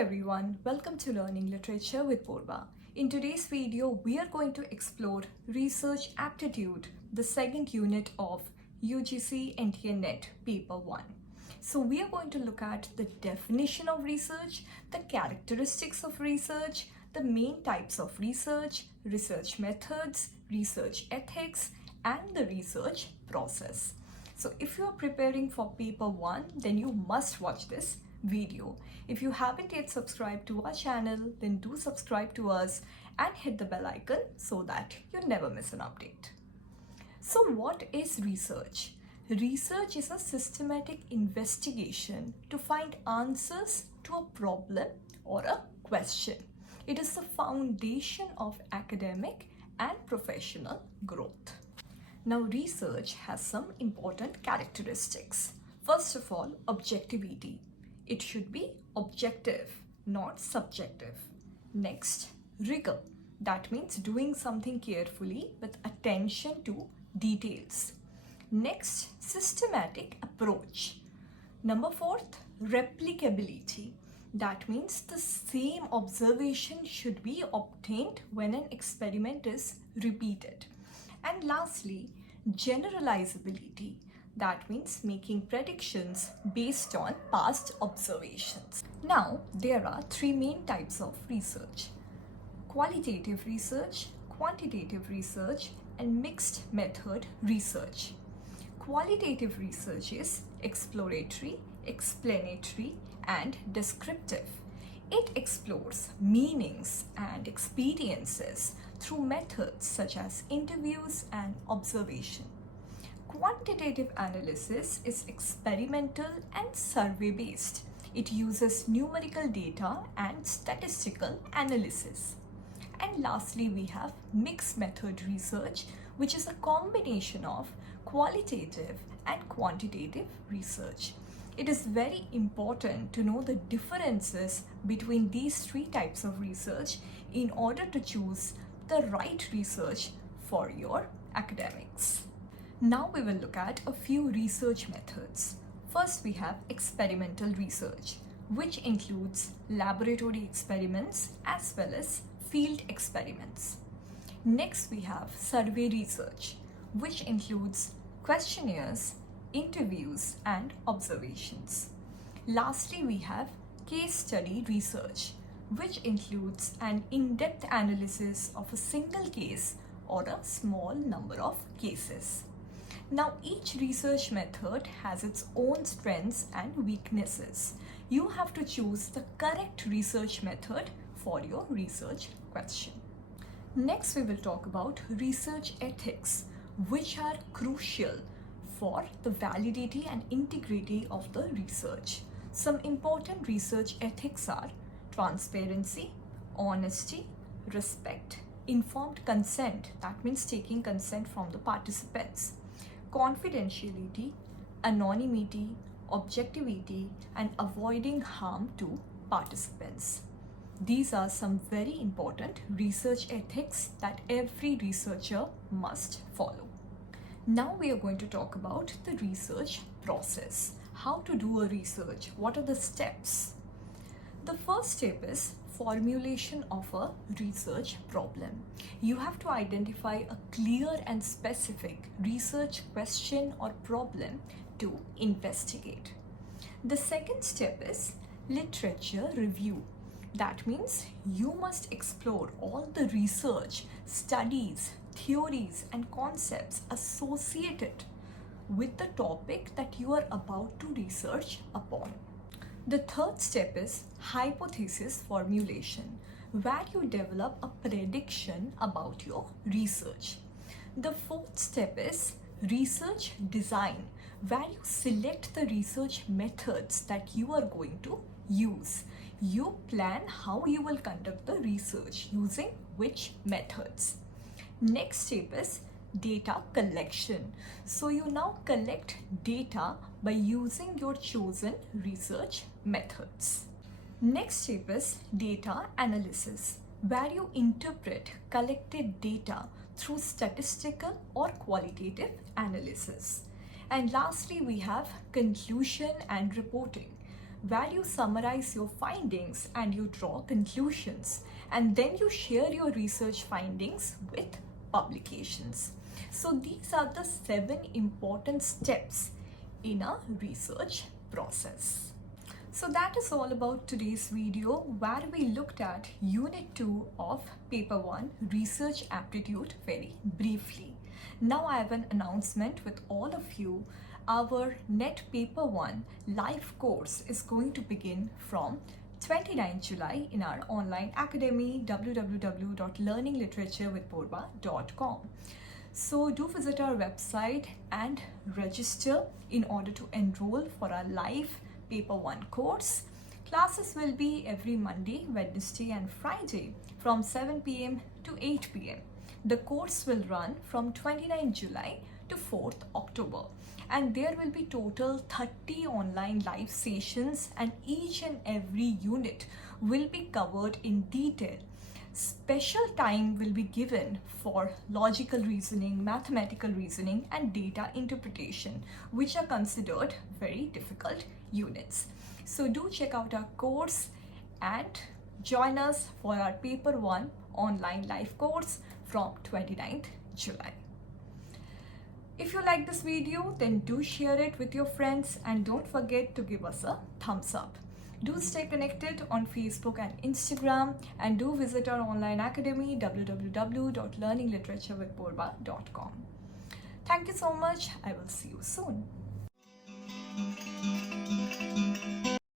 everyone, welcome to Learning Literature with Purva. In today's video, we are going to explore Research Aptitude, the second unit of UGC NTA NET Paper 1. So we are going to look at the definition of research, the characteristics of research, the main types of research, research methods, research ethics, and the research process. So if you are preparing for paper 1, then you must watch this video. If you haven't yet subscribed to our channel, then do subscribe to us and hit the bell icon so that you never miss an update. So what is research? Research is a systematic investigation to find answers to a problem or a question. It is the foundation of academic and professional growth. Now, research has some important characteristics. First of all, objectivity. It should be objective, not subjective. Next, rigor. That means doing something carefully with attention to details. Next, systematic approach. Number 4, replicability. That means the same observation should be obtained when an experiment is repeated. And lastly, generalizability. That means making predictions based on past observations. Now, there are 3 main types of research: qualitative research, quantitative research, and mixed method research. Qualitative research is exploratory, explanatory, and descriptive. It explores meanings and experiences through methods such as interviews and observation. Quantitative analysis is experimental and survey-based. It uses numerical data and statistical analysis. And lastly, we have mixed method research, which is a combination of qualitative and quantitative research. It is very important to know the differences between these 3 types of research in order to choose the right research for your academics. Now we will look at a few research methods. First, we have experimental research, which includes laboratory experiments as well as field experiments. Next, we have survey research, which includes questionnaires, interviews, and observations. Lastly, we have case study research, which includes an in-depth analysis of a single case or a small number of cases. Now, each research method has its own strengths and weaknesses. You have to choose the correct research method for your research question. Next, we will talk about research ethics, which are crucial for the validity and integrity of the research. Some important research ethics are transparency, honesty, respect, informed consent, that means taking consent from the participants, confidentiality, anonymity, objectivity, and avoiding harm to participants. These are some very important research ethics that every researcher must follow. Now we are going to talk about the research process. How to do a research? What are the steps? The first step is formulation of a research problem. You have to identify a clear and specific research question or problem to investigate. The second step is literature review. That means you must explore all the research, studies, theories, and concepts associated with the topic that you are about to research upon. The third step is hypothesis formulation, where you develop a prediction about your research. The fourth step is research design, where you select the research methods that you are going to use. You plan how you will conduct the research using which methods. Next step is data collection. So you now collect data by using your chosen research methods. Next step is data analysis, where you interpret collected data through statistical or qualitative analysis. And lastly, we have conclusion and reporting, where you summarize your findings and you draw conclusions, and then you share your research findings with publications. So these are the 7 important steps in a research process. So that is all about today's video, where we looked at Unit 2 of Paper 1 Research Aptitude very briefly. Now I have an announcement with all of you. Our NET Paper 1 live course is going to begin from 29 July in our online academy www.learningliteratureWithPurva.com. So do visit our website and register in order to enroll for our live Paper 1 course. Classes will be every Monday, Wednesday and Friday from 7 p.m. to 8 p.m. The course will run from 29 July to 4th October, and there will be total 30 online live sessions, and each and every unit will be covered in detail. Special time will be given for logical reasoning, mathematical reasoning and data interpretation, which are considered very difficult units. So do check out our course and join us for our Paper 1 online live course from 29th July. If you like this video, then do share it with your friends and don't forget to give us a thumbs up. Do stay connected on Facebook and Instagram, and do visit our online academy www.learningliteratureWithPurva.com. Thank you so much. I will see you soon.